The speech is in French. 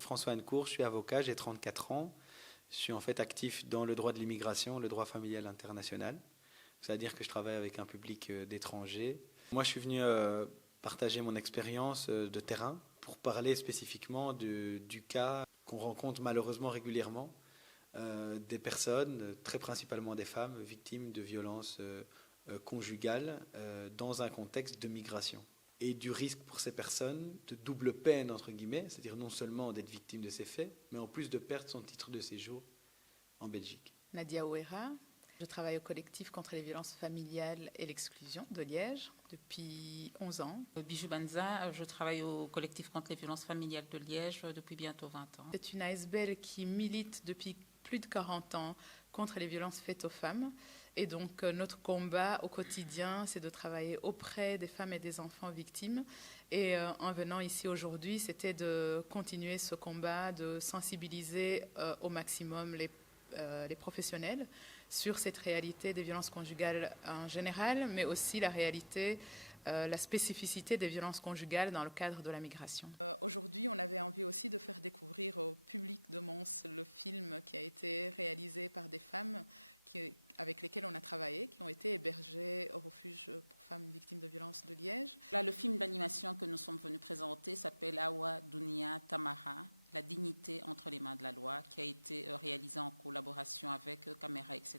François Annecourt, je suis avocat, j'ai 34 ans. Je suis en fait actif dans le droit de l'immigration, le droit familial international. C'est-à-dire que je travaille avec un public d'étrangers. Moi, je suis venu partager mon expérience de terrain pour parler spécifiquement du cas qu'on rencontre malheureusement régulièrement, des personnes, très principalement des femmes, victimes de violences conjugales dans un contexte de migration. Et du risque pour ces personnes de double peine, entre guillemets, c'est-à-dire non seulement d'être victime de ces faits, mais en plus de perdre son titre de séjour en Belgique. Nadia Ouera, je travaille au collectif contre les violences familiales et l'exclusion de Liège depuis 11 ans. Bijou Banza, je travaille au collectif contre les violences familiales de Liège depuis bientôt 20 ans. C'est une ASBL qui milite depuis plus de 40 ans contre les violences faites aux femmes. Et donc notre combat au quotidien, c'est de travailler auprès des femmes et des enfants victimes. Et en venant ici aujourd'hui, c'était de continuer ce combat, de sensibiliser au maximum les professionnels sur cette réalité des violences conjugales en général, mais aussi la réalité, la spécificité des violences conjugales dans le cadre de la migration. Aujourd'hui, on avait envie aussi de faire découvrir au public de Mons le film qui a été réalisé par des femmes avec lesquelles on a travaillé, qui ont été hébergées au refuge pour femmes victimes de violences de Liège. Là, le film d'animation que nous sommes venus présenter s'appelle Awa Dunia Tamara, la dignité entre les mains de la loi, qui a été réalisé en collaboration avec Caméra, etc.